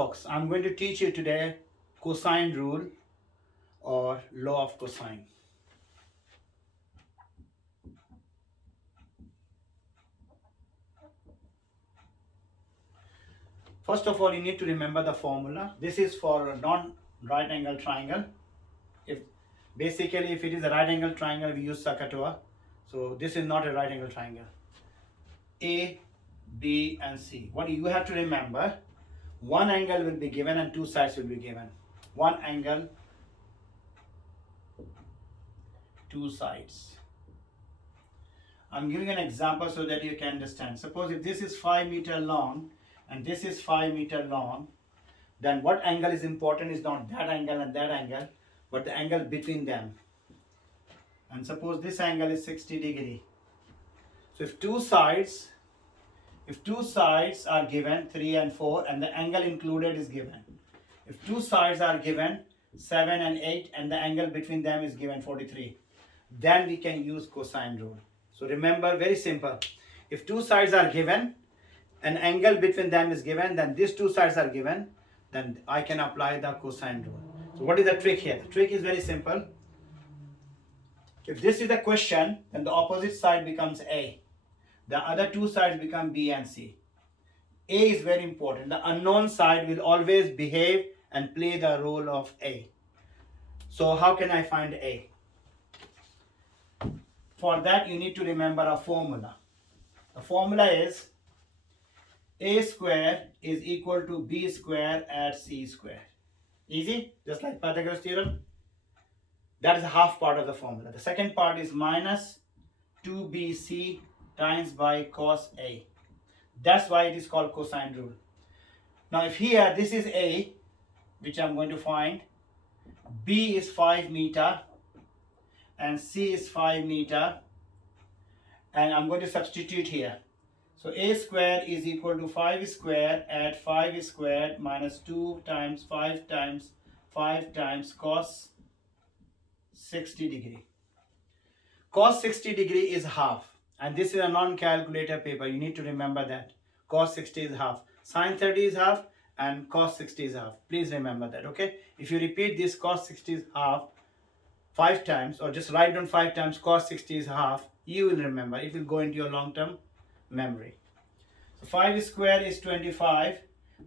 Folks, I'm going to teach you today cosine rule or law of cosine. First of all, you need to remember the formula. This is for a non-right angle triangle. If it is a right angle triangle, we use SYLLABUS-D. So this is not a right angle triangle. A, B, and C. What you have to remember, one angle will be given and two sides will be given. One angle, two sides. I'm giving an example so that you can understand. Suppose if this is 5 meter long and this is 5 meter long, then what angle is important is not that angle and that angle, but the angle between them. And suppose this angle is 60 degree. So if two sides are given 3 and 4 and the angle included is given. If two sides are given 7 and 8 and the angle between them is given 43, then we can use cosine rule. So remember, very simple. If two sides are given, an angle between them is given, then these two sides are given, then I can apply the cosine rule. So what is the trick here? The trick is very simple. If this is the question, then the opposite side becomes A. The other two sides become B and C. A is very important. The unknown side will always behave and play the role of A. So how can I find A? For that, you need to remember a formula. The formula is A square is equal to B square at C square. Easy, just like Pythagoras theorem. That is the half part of the formula. The second part is minus 2BC times by cos A. That's why it is called cosine rule. Now if here this is A, which I'm going to find, B is 5 meter and C is 5 meter, and I'm going to substitute here. So A square is equal to 5 square at 5 squared minus 2 times 5 times cos 60 degree. Cos 60 degree is half, and this is a non-calculator paper. You need to remember that. Cos 60 is half, sin 30 is half, and cos 60 is half. Please remember that, okay? If you repeat this cos 60 is half 5 times, or just write down 5 times cos 60 is half, you will remember. It will go into your long-term memory. So 5 square is 25,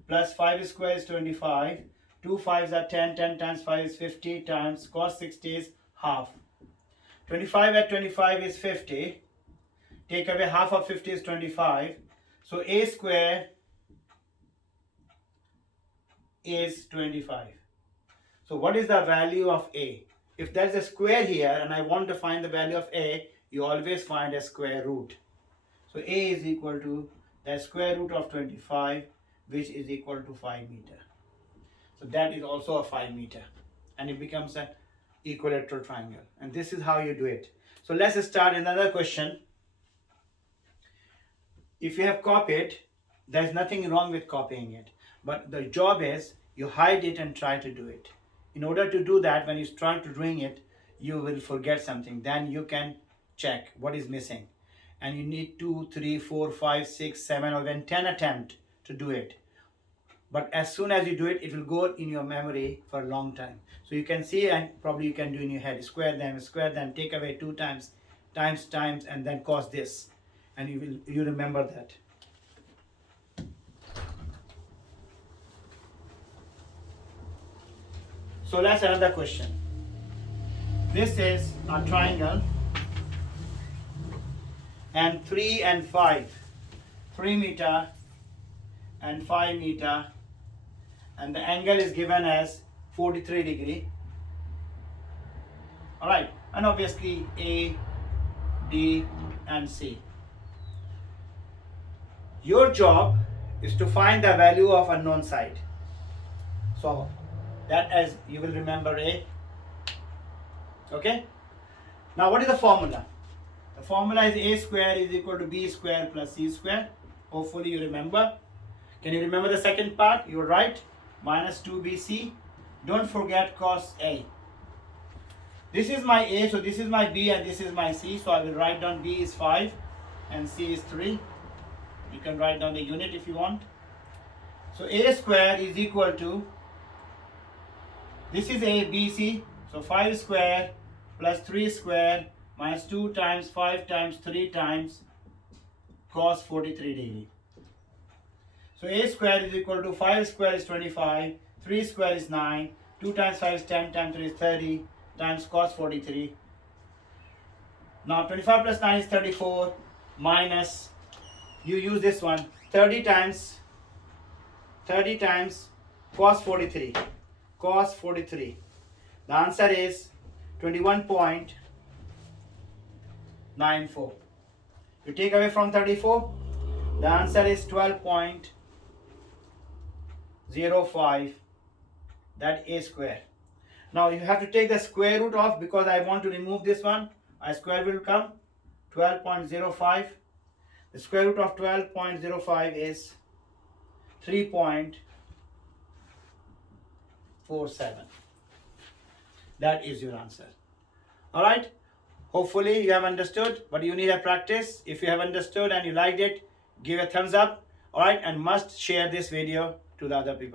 plus 5 square is 25. 2 5s are 10, 10 times 5 is 50 times cos 60 is half. 25 at 25 is 50. Take away half of 50 is 25. So A square is 25. So what is the value of A? If there is a square here and I want to find the value of A, you always find a square root. So A is equal to the square root of 25, which is equal to 5 meter. So that is also a 5 meter, and it becomes an equilateral triangle. And this is how you do it. So let's start another question. If you have copied, there is nothing wrong with copying it, but the job is you hide it and try to do it. In order to do that, when you start to doing it, you will forget something. Then you can check what is missing, and you need 2, 3, 4, 5, 6, 7, or even 10 attempts to do it. But as soon as you do it, it will go in your memory for a long time. So you can see, and probably you can do in your head, square them, take away 2 times, and then cos this, and you remember that. So let's another question. This is a triangle, and 3 and 5, 3 meter and 5 meter, and the angle is given as 43 degree. Alright, and obviously A, B, and C. Your job is to find the value of unknown side. So that, as you will remember, A. Okay. Now what is the formula? The formula is A square is equal to B square plus C square. Hopefully you remember. Can you remember the second part? You are right. Minus 2BC. Don't forget cos A. This is my A, so this is my B, and this is my C. So I will write down B is 5 and C is 3. You can write down the unit if you want. So a square is equal to, this is a, b, c. So 5 square plus 3 square minus 2 times 5 times 3 times cos 43 degree. So a square is equal to 5 square is 25, 3 square is 9, 2 times 5 is 10, times 3 is 30 times cos 43. Now 25 plus 9 is 34 minus, you use this one, 30 times cos 43. Cos 43. The answer is 21.94. You take away from 34, the answer is 12.05. That a square. Now you have to take the square root of, because I want to remove this one, a square will come 12.05. The square root of 12.05 is 3.47. That is your answer. Alright, hopefully you have understood, but you need a practice. If you have understood and you liked it, give a thumbs up. Alright, and must share this video to the other people.